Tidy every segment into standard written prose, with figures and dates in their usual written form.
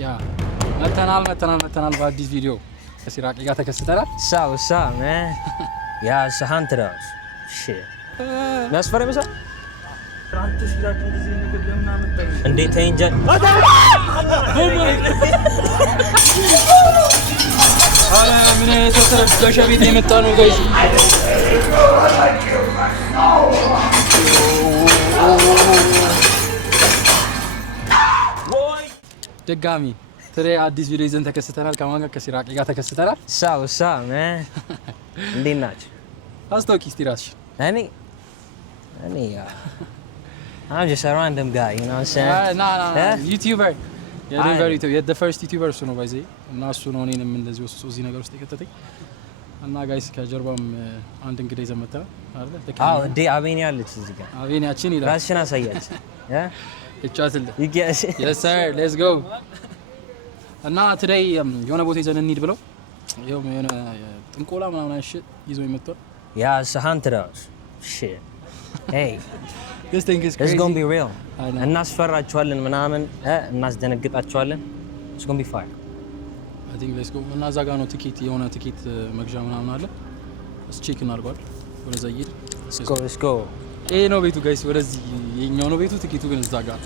ያ መተናል በአዲስ ቪዲዮ ከሲራቂ ጋር ተከስተናል። what's up, man? Yeah, it's a hunter. Shit. መስፈር ይመስል አንተ ሲራቂ እንደዚህ ነገር ለምን አመጣኝ? እንዴት እንጀል አረ ምን ተሰረደሽ ቤት የመጣ ነው ጋይስ። ድጋሚ ትሬ አዲስ ቪዲዮ ይዘን ተከስተናል። ከማን ጋር? ከሲራቂ ጋር ተከስተናል። what's up, man? እንዴት ናችሁ? አስታውቂ እስቲ ራስሽ። እኔ I'm just a random guy, you know what I'm saying? nah. YouTuber. Yeah, the first YouTuber እሱ ነው ባይዘይ እና እሱ ነው እኔንም እንደዚህ ወስሶ እዚህ ነገር ውስጥ የከተተኝ እና ጋይስ ከጀርባም አንድ እንግዲህ ዘመታ አይደል? አዎ እንዴ አቤኒያ አለች እዚህ ጋር። አቤኒያችን ይላል። ራስሽን አሳያች። እቻትል Yes sir, let's go. እና today የሆነ ቦታ ይዘን እንሂድ ብለው የሆነ ጥንቆላ ምናምን አይሽ ይዞ ይመጣል። Yeah, it's a hunter. Shit. Hey. This thing is crazy. It's going to be real. እናስፈራቸዋለን ምናምን እናስደነግጣቸዋለን. It's going to be fire. I think let's go. እና እዛ ጋር ነው ቲኬት የሆነ ቲኬት መግዣ ምናምን አለ። እስ ቼክ እናድርገዋል። ወደዛ ይሄድ። Let's go. ይሄ ነው ቤቱ ጋይስ፣ ወደዚህ የኛው ነው ቤቱ። ቲኬቱ ግን እዛ ጋር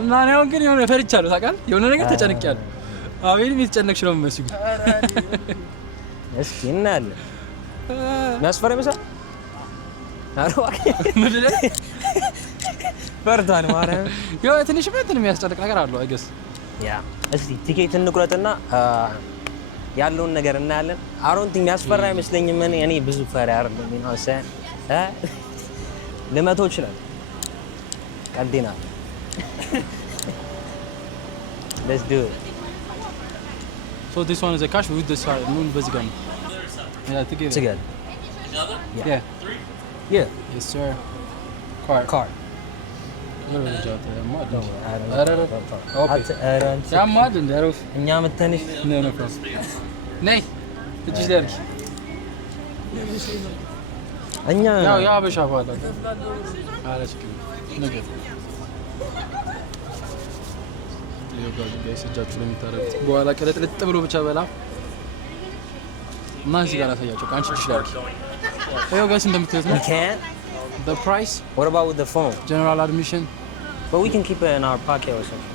እና ነው ግን የሆነ ፈርቻለሁ ታውቃለህ። የሆነ ነገር ተጨነቅያለሁ። አቤል የተጨነቅሽ ነው የሚመስለው። እስኪ እናያለን። መስፈር ይመስል አሮክ ምንድን ነው ፈርቷል ማለት ያው ትንሽ እንትን የሚያስጨንቅ ነገር አለው አይገስ። ያ እስቲ ቲኬት እንቁረጥና ያለውን ነገር እናያለን። አሮንት የሚያስፈራ አይመስለኝም። እኔ ብዙ ፈሪ አይደለም ነው ሰ ለመቶ ይችላል ቀዲና Let's do it. So this one is a cash with this side. Moon በዚህ ጋር ነው። Yeah, together. Another? Yeah. 3? Yeah. Yes sir. Card. እኛ መተንሽ ነይ እጅሽ ላይ አድርጊ። እኛ ያው የሀበሻ ባህል አለች ነገር እጃችሁ ላይ የምታደርጉት በኋላ ቀለጥልጥ ብሎ ብቻ በላ እና እዚህ ጋር አሳያቸው። ከአንቺ እጅሽ ላይ አድርጊ። ይኸው ጋይስ እንደምታዩት ነው። The price? What about with the phone? General admission. But we can keep it in our pocket or something.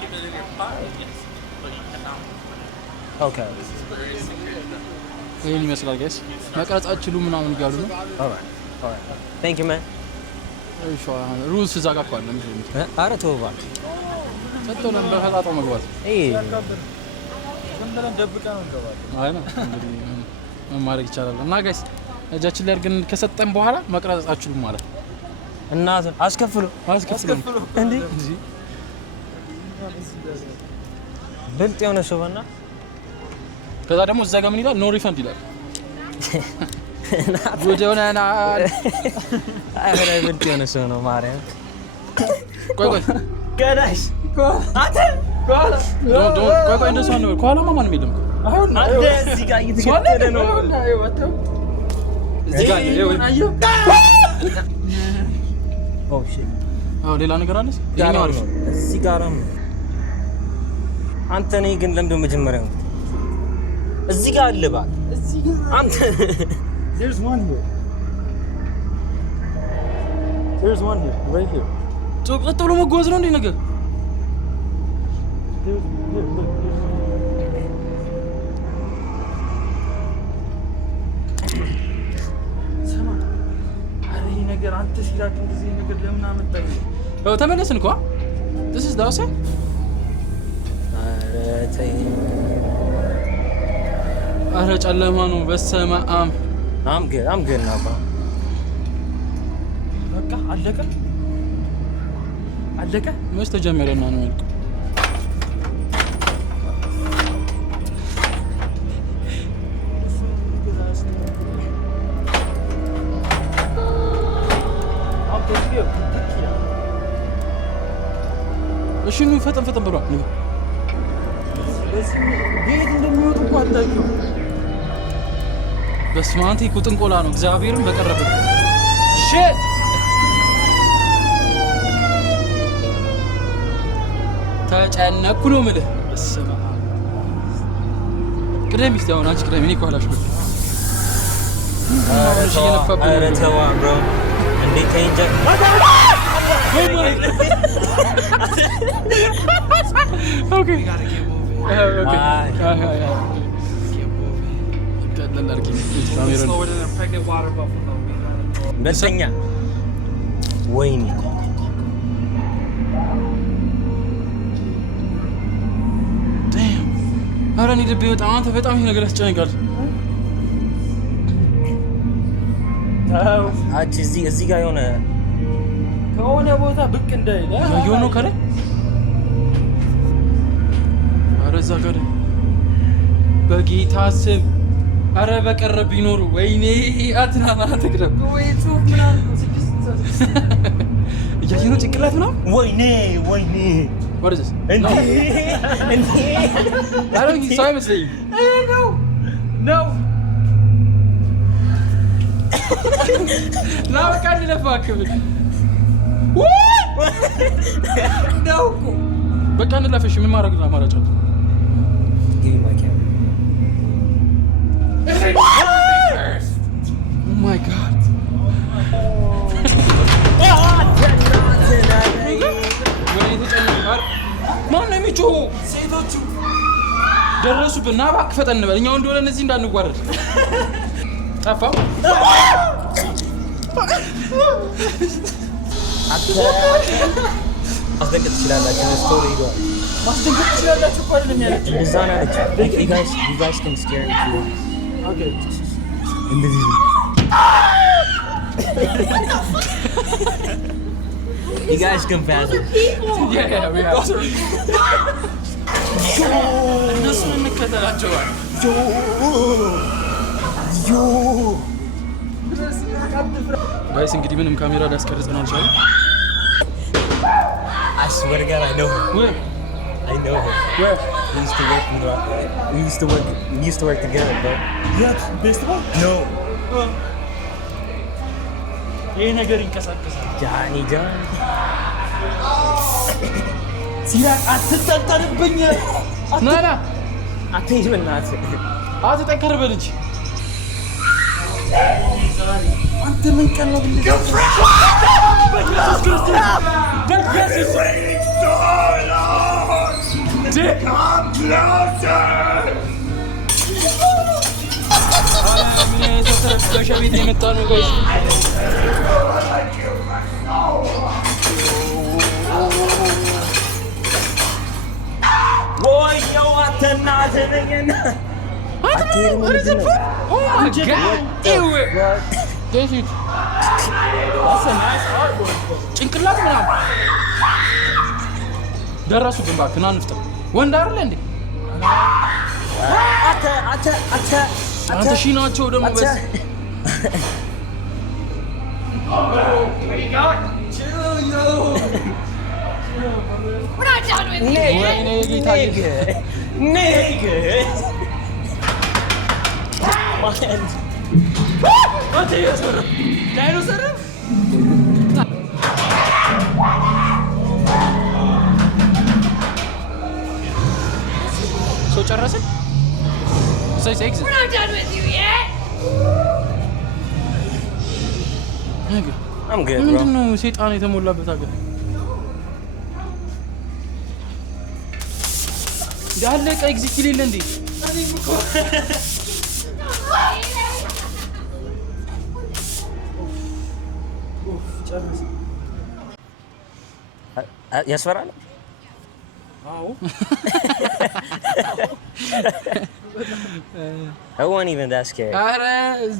Keep it in your pocket, yes. But you cannot. Okay. ይሄን ይመስላል ጋይስ። መቅረጽ አትችሉ ምናምን እያሉ ነው። Alright. Thank you, man. እሺ ሩልስ እዛ ጋር እኮ አለ። ኧረ ተው እባክህ። ሰጥቶናል በፈጣጣው መግባት። ዝም ብለን ደብቀን እንገባለን። አይ ነው እንግዲህ ምን ማድረግ ይቻላል። እና ጋይስ እጃችን ላይ አድርገን ከሰጠን በኋላ መቅረጽ አትችሉም ማለት ነው። እናቱን አስከፍሉ እንዴ ብልጥ የሆነ ሰው በና ከዛ ደግሞ እዛ ጋር ምን ይላል? ኖ ሪፈንድ ይላል። ወደ ሆነና አረ ብልጥ የሆነ ሰው ነው ማርያም። ቆይ ገዳሽ አንተ ቆይ እንደሱ ነው። ከኋላማ ማንም የለም። አሁን አንተ እዚህ ጋር እየተከተለ ነው። እዚህ ጋር አየሁ። ኦ ሺት ሌላ ነገር አለ ያኛው አሪፍ እዚህ ጋርም አንተ ነህ ግን ለምንድነው መጀመሪያ ነው እዚህ ጋር አለ ባክ እዚህ ጋር አንተ There's one here right here ጥቅጥ ብሎ መጓዝ ነው እንዴ ነገር ነገር አንተ ሲራክ እንደዚህ ነገር ለምን አመጣኝ? ተመለስን እኮ this is the outside. አረ ጨለማ ነው በስመ አብ። I'm good now bro. በቃ አለቀ መች ተጀመረና ነው ያልኩ። እሺ ነው ፈጠን ብሏል። ቤት እንደሚወጡ እኮ አታውቂውም። በስመ አብ እኮ ጥንቆላ ነው። እግዚአብሔርን በቀረበ ሺት ተጨነኩ ነው የምልህ። በስመ አብ ቅደም እስቲ አሁን አንቺ ቅደም እኔ እኮ አላሽበትም። ኧረ ተው ብሮ እንዴት ተይንጀ ኦኬ በሰኛ ወይኔ ኧረ እኔ ልቤ በጣም ይሄ ነገር ያስጨንቃል። አቺ እዚህ ጋር ከሆነ ቦታ ብቅ እንዳይል የሆነ ከላይ ኧረ እዛ ጋር በጌታ ስም ኧረ በቀረብ ቢኖሩ ወይኔ አትናና አትቅረብ እያየ ነው ጭንቅላት ምናምን ወይኔ What is this? No. I don't think so አይመስለኝም። No. ና በቃ እንለፋክብ ነው እኮ በቃ እንለፈሽ። ምን ማድረግ ነው አማራጭ? Oh my god. ማን ነው የሚጮኸው? ሴቶቹ ደረሱብን። ና እባክህ ፈጠን እንበል። እኛው እንደሆነ እነዚህ እንዳንጓረድ ጠፋ። ማስደንገጥ ትችላላችሁ። ስቶሪ ሄዷል። ማስደንገጥ ትችላላችሁ እኮ አይደለም ያለችው። እንደዛ ነው ያለችው። You guys can scare me too. Okay. እንደዚህ You guys can pass it. Yeah, we have to. እነሱን እንከተላቸዋል። ጋይስ እንግዲህ ምንም ካሜራ ሊያስቀርጸን አልቻለም። I swear to God, I know her. Where? I know her. Where? We used to work together, bro. Yeah, best of all? No. ይሄ ነገር ይንቀሳቀሳል። Johnny. ሲራቅ አትጠንጠርብኝ። ናና አትይዝ በእናትህ። አትጠንከር በል እንጂ አንተ ምን ቀን ነው ብለህ በኢየሱስ ክርስቶስ በኢየሱስ ቤት የመጣ ነው ጋይስ። ወይኔው አተናዘነኝና ጭንቅላት ምናምን ደረሱብን። እባክህ ና እንፍጠር። ወንድ አይደለ እንዴ? አንተ ሺህ ናቸው ደግሞ We're not done with you yet. Nigga. ዳይኖሰር ሰው ጨረስን። We're not done with you yet. I'm good, bro. ምንድን ነው ሰይጣን የተሞላበት ሀገር ያለቀ ኤግዚኪል የለ እንዴ? ያስፈራል። አዎ I wasn't even that scared. አረ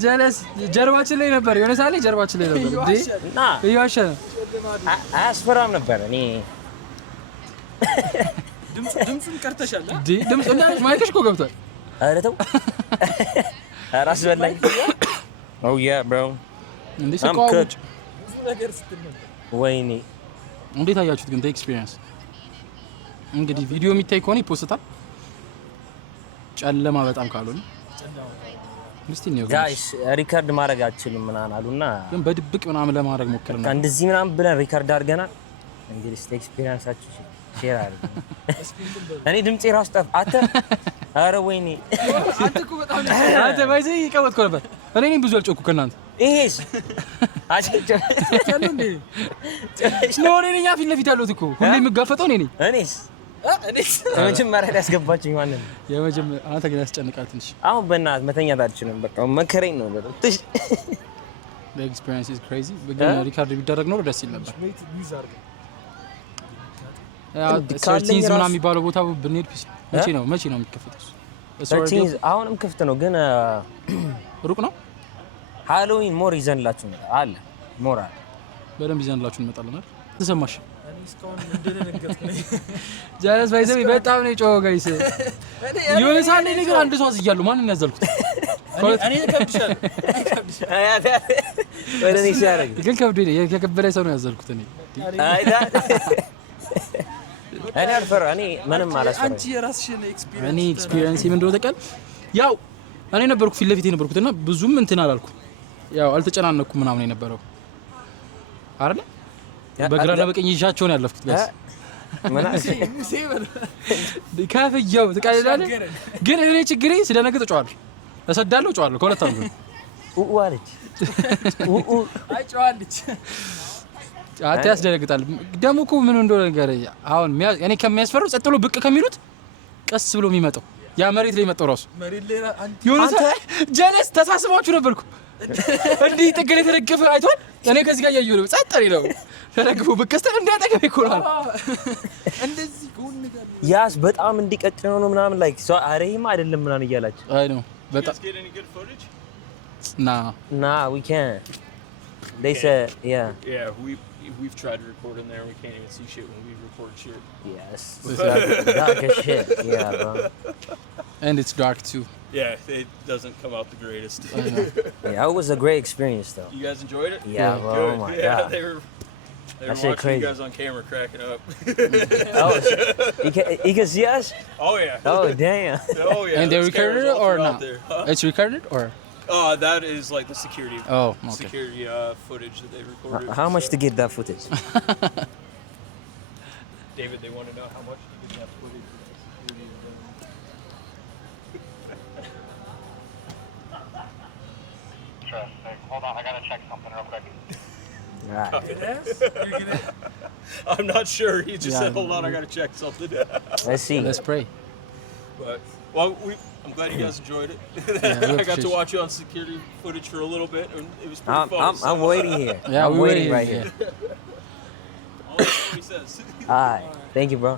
ጀለስ ጀርባችን ላይ ነበር። የሆነ ሳለ ጀርባችን ላይ ነበር እንዴ? ና እያዋሸ ነው። አያስፈራም ነበር። እኔ ድምፁን ቀርተሻል እንዴ? ድምፁ እንዳለሽ ማይክሽ እኮ ገብቷል። ኧረ ተው ራስ በላኝ። Oh yeah, bro. እንዴ ሰቆች ወይኔ እንዴት አያችሁት ግን? ኤክስፒሪየንስ እንግዲህ ቪዲዮ የሚታይ ከሆነ ይፖስታል። ጨለማ በጣም ካልሆነ እስቲ ነው ጋይስ ሪከርድ ማድረግ አልችልም ምናምን አሉና ግን በድብቅ ምናምን ለማድረግ ሞክረናል። እንደዚህ ምናምን ብለን ሪከርድ አድርገናል። እንግዲህ ኤክስፒሪየንሳችሁ ሼር አድርጉ። እኔ ድምጼ ራስ ጠፋ። ኧረ ወይኔ አንተ እኮ በጣም አንተ ባይዘይ ይቀበጥኩ ነበር። እኔ ነኝ ብዙ ያልጮኩ ከእናንተ ይሄስ አጨጨ ያለው እንዴ ነው እኔ ነኝ ፊት ለፊት ያለሁት እኮ ሁሌ የምጋፈጠው እኔ ነኝ። እኔስ የመጀመሪያ ያስገባችኝ ማን ነው? የመጀመሪያ አንተ ግን ያስጨንቃል ትንሽ። አሁን በእናትህ መተኛት አልችልም። በቃ መከረኝ ነው በጣም The experience is crazy. ግን ሪካርድ ቢደረግ ነው ደስ ይል ነበር። ሰርቲንዝ ምናምን የሚባለው ቦታ ብንሄድ ፒስ መቼ ነው የሚከፈተው? ሰርቲንዝ አሁንም ክፍት ነው ግን ሩቅ ነው። ሃሎዊን ሞር ይዘንላችሁ አለ ሞር አለ በደንብ ይዘንላችሁ እንመጣለን አይደል? ተሰማሽ? ጀለስ ባይዘው በጣም ነው ጮኸው ጋይስ። የሆነ ሳንዴ ነገር አንድ ሰው አዝያለሁ። ማንን ያዘልኩት? እኔ ከብሻለሁ። ወደኔ ሲያረግ ግን ከብዶ የከበደ ሰው ነው ያዘልኩት እኔ። አይዳ እኔ አልፈራ እኔ ምንም አላስፈራ። አንቺ የራስሽን ኤክስፒሪየንስ እኔ ኤክስፒሪየንስ ምን እንደሆነ ተቀል ያው እኔ ነበርኩ ፊት ለፊት የነበርኩትና ብዙም እንትን አላልኩም። ያው አልተጨናነኩም ምናምን የነበረው አይደል? በግራና በቀኝ ይዣቸው ነው ያለፍኩት ጋይስ። ሙሴ በል ካፈየው ተቃለለ። ግን እኔ ችግሬ ስለነገ ተጫዋለሁ እሰዳለሁ ጫዋለሁ ከሁለት አንዱ ዋለች አይጫዋለች። አታ ያስደነግጣል። ደሞ እኮ ምን እንደሆነ ነገር አሁን እኔ ከሚያስፈራው ጸጥ ብሎ ብቅ ከሚሉት ቀስ ብሎ የሚመጣው ያ መሬት ላይ መጣው ራሱ መሬት ላይ አንተ ጀለስ ተሳስባችሁ ነበርኩ እንዴ ጥገለ ተደገፈ አይቷል። እኔ ከዚህ ጋር ያየው ነው ጸጥ ነው ተደግፎ በከስተን እንዲያጠገብ ይኮራል እንደዚህ ጎን ጋር ያስ በጣም እንዲቀጭነው ነው ምናምን ላይክ ሶ አሬማ አይደለም ምናምን እያላችሁ አይ ነው በጣም nah we can't they said yeah we've tried to record in there we can't even see shit when we record shit yes dark as shit yeah bro and it's dark too yeah it doesn't come out the greatest yeah it was a great experience though you guys enjoyed it yeah bro good. oh my yeah, god they were watching crazy. you guys on camera cracking up oh you can see us oh yeah oh damn oh yeah and they recorded it or not huh? it's recorded or that is like the security okay security footage that they recorded how much to get that footage David they want to know how much to get that footage Hold on, I gotta check something real quick. right. I'm not sure he just said hold on I gotta check something let's see let's pray but well I'm glad you guys enjoyed it. I got to watch you on security footage for a little bit, and it was pretty fun. I'm waiting here. yeah I'm waiting right here. All he says. Alright, thank you, bro.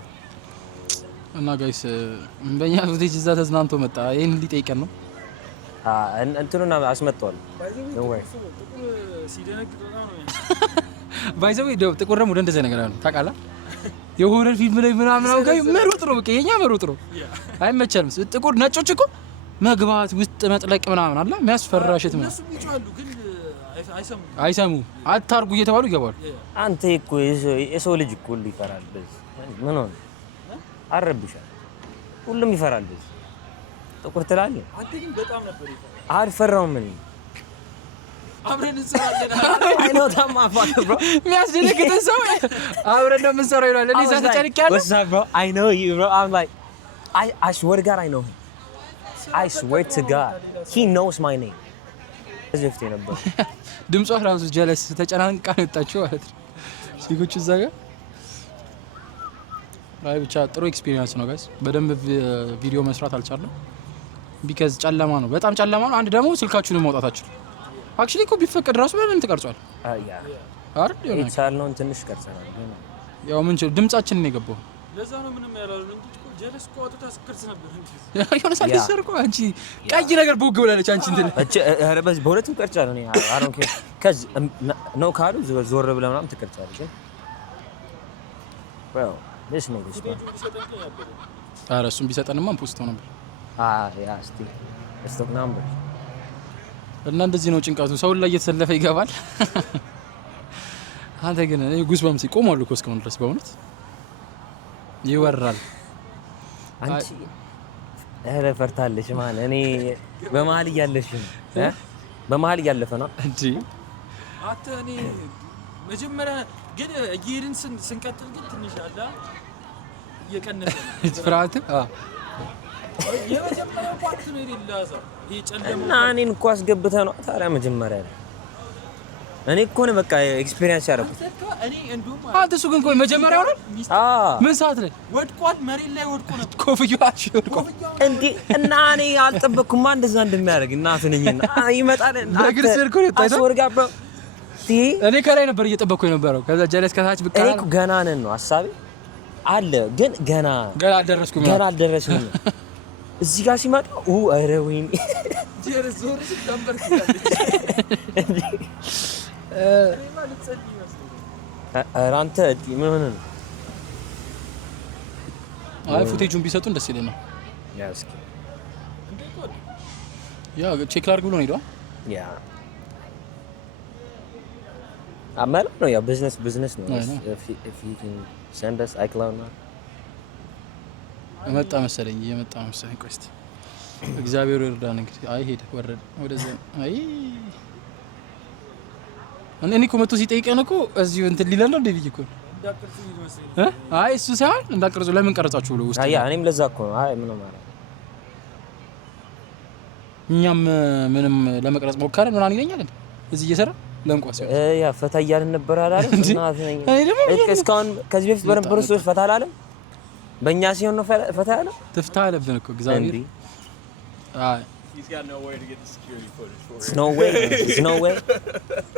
እና ጋይስ በእኛ ፉቴጅ እዛ ተዝናንቶ መጣ። ይሄን ሊጠይቀን ነው። እንትኑን አስመጣው። don't worry. ሲደነግጥ በጣም ነው ባይዘው ጥቁር ደግሞ እንደዚህ ነገር ነው ታውቃለህ። የሆነ ፊልም ላይ ምናምን ነው ጋይ መሮጥ ነው በቃ የኛ መሮጥ ነው አይመቸንም። ጥቁር ነጮች እኮ መግባት ውስጥ መጥለቅ ምናምን አለ የሚያስፈራሽት ነው። እነሱ ይጫሉ ግን አይሰሙ አታርጉ እየተባሉ ይገባሉ። አንተ እኮ የሰው ልጅ እኮ ሁሉ ይፈራል። ምን ሆነ አረብሻል። ሁሉም ይፈራል። ጥቁር ትላለህ። አንተ ግን በጣም ነበር ይፈራ አልፈራውም እኔ አብረን እንሰራለን I know that motherfucker bro የሚያስደነግጥ ሰው አብረን ነው የምንሰራው ይላል። እኔ እዛ ተጨንቄያለሁ። What's up bro I know you bro I'm like I swear to God I know him I swear to God he knows my name እዚህ ነበር ድምጿ ራሱ ጀለስ ተጨናንቃ ነው የወጣችው ማለት ነው። ሲጎቹ እዛ ጋር አይ ብቻ ጥሩ ኤክስፒሪየንስ ነው ጋይስ። በደንብ ቪዲዮ መስራት አልቻለም ቢካዝ ጨለማ ነው፣ በጣም ጨለማ ነው። አንድ ደግሞ ስልካችሁን ማውጣታችሁ አክቹሊ እኮ ቢፈቀድ ራሱ በምን ተቀርጿል ያ አይደል? ይሆናል ኢንሳልኖን ትንሽ ቀርጸናል ግን ያው ምን ድምጻችን ነው የገባው። ለዛ ነው ምንም ያላሉ እንጂ እኮ ጀለስ እኮ አውጥታ ስክርት ነበር እንዴ የሆነ ሳልሰርቆ አንቺ ቀይ ነገር ቦግ ብላለች አንቺ እንትን ኧረ በሁለቱም ቀርጫለሁ እኔ አሮን ከዝ ነው ካሉ ዞር ብለ ምናምን ትቀርጫለሽ bro this nigga is ኧረ እሱም ቢሰጠንማ ፖስቶ ነበር ያ ስቶክ ናምበር እና እንደዚህ ነው ጭንቀቱ። ሰው ላይ እየተሰለፈ ይገባል። አንተ ግን እኔ ጉስባምሲ ቆማሉ እኮ እስካሁን ድረስ በእውነት ይወራል። አንቺ እረ ፈርታለሽ ማለት እኔ በመሀል እያለሽ ነው በመሀል እያለፈ ነው እንዴ አተ እኔ መጀመሪያ ግን እየሄድን ስንቀጥል ግን ትንሽ አለ እየቀነሰ ፍራንት የመጀመሪያው ፓርት ነው የሌላዛ ይሄ ጨለማ እና እኔን እኮ አስገብተህ ነው ታዲያ መጀመሪያ ላይ እኔ እኮ ነው በቃ ኤክስፒሪየንስ ያደረኩት እኔ እንደውም አንተ እሱ ግን ቆይ መጀመሪያው ነው ምን ሰዓት ላይ ወድቋል መሬት ላይ ወድቆ ነበር ኮፍያው አሽወድቆ እንዴ እና እኔ አልጠበቅኩም እንደዛ እንደሚያደርግ እናት ነኝና ይመጣል በእግር ስር እኮ ነው የታየው አስወርጋባ እኔ ከላይ ነበር እየጠበቅኩ የነበረው ከዛ ጀለስ ከታች ብቻ እኔ እኮ ገና ነን ነው ሐሳቤ አለ ግን ገና አልደረስኩም ገና አልደረስንም እዚህ ጋር ሲመጣ አረ ወይኔ ጀለስ ዞር ሲል ደምበር ይላል አንተ ምን ሆነ ነው አይ ፉቴጁን ቢሰጡን ደስ ይለናል ያስኪ ያ ቼክ ላድርግ ብሎ ነው ሄዷል ያ አማላ ነው ያ ቢዝነስ ነው if you can send us iCloud now መጣ መሰለኝ ቆይ እስቲ እግዚአብሔር ይርዳን እንግዲህ አይ ሄደ ወረደ ወደዛ አይ እኔ እኮ መጥቶ ሲጠይቀን እኮ እዚሁ እንትን ሊለን ነው እንደዚህ እኮ እንዳቀርጹ ይመስል አይ እሱ ሳይሆን እንዳቀርጹ ለምን ቀረጻችሁ ብሎ ውስጥ አያ እኔም ለዛ እኮ ነው አይ ምንም ማለት እኛም ምንም ለመቅረጽ ሞከረን ምናምን ይለኛል እንዴ እዚህ እየሰራ ለንቋስ ያ ፈታ እያልን ነበር አይደል እናት ነኝ እስካሁን ከዚህ በፊት በነበሩ ሰዎች ፈታ አላለም በእኛ ሲሆን ነው ፈታ ያለ ትፍታ አለብን እኮ እግዚአብሔር አይ He's got no way to get the security footage for it. There's no way.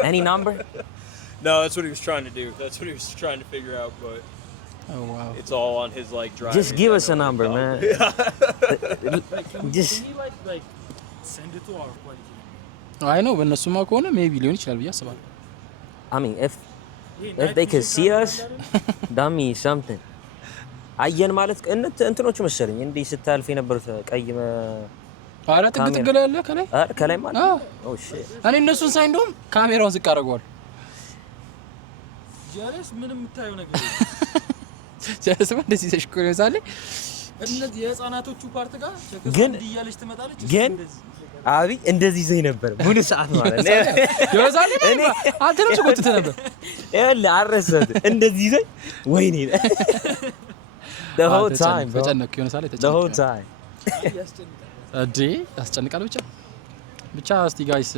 Any number? No, that's what he was trying to do. That's what he was trying to figure out, but oh wow. It's all on his like drive. Just give us a number, man. Just like send it to our quality. I know በእነሱማ ከሆነ maybe ሊሆን ይችላል ብዬ አስባለሁ. I mean if they could see us, that means something. አየን ማለት እንትኖቹ መሰለኝ እንዴ ስታልፍ የነበሩት ቀይ አረ ጥግጥግላ ያለ ከላይ ማለት ኦ ሺት እኔ እነሱን ሳይ እንደውም ካሜራውን ዝቅ አደርገዋለሁ ጀለስ ምንም የምታየው ነገር ጀለስ እንደዚህ ተሽኮር ይዛል እነዚህ የህፃናቶቹ ፓርት ጋር ግን እንዲያለች ትመጣለች ግን አቢ እንደዚህ ዘይ ነበር ሙሉ ሰዓት ማለት ነው ይወዛል እኔ አንተ ነው ተቆጥተ ነበር ይኸውልህ አረሰት እንደዚህ ዘይ ወይኔ the whole time በጨነኩ የሆነ ሳለ the whole time ያስጨንቃል ብቻ እስቲ ጋይስ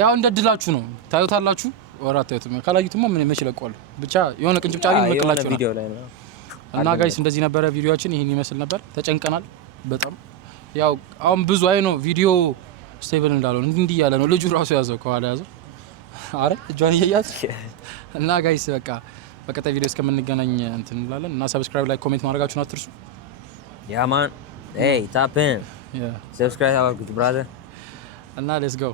ያው እንደድላችሁ ነው ታዩታላችሁ ወራት ታዩት ካላዩትማ ምን መችለቋል ብቻ የሆነ ቅንጭብጫሪ መከላችሁ ቪዲዮ ላይ ነው እና ጋይስ እንደዚህ ነበር ቪዲዮአችን ይሄን ይመስል ነበር ተጨንቀናል በጣም ያው አሁን ብዙ አይ ነው ቪዲዮ ስቴብል እንዳልሆነ እንዲህ ያለ ነው ልጁ ራሱ ያዘው ከኋላ ያዘው አረ እጇን እያያዝ እና ጋይስ በቃ በቀጣይ ቪዲዮ እስከምንገናኝ እንትን እንላለን እና ሰብስክራይብ ላይ ኮሜንት ማድረጋችሁን አትርሱ ያ ማን hey tap in yeah subscribe our brother and now let's go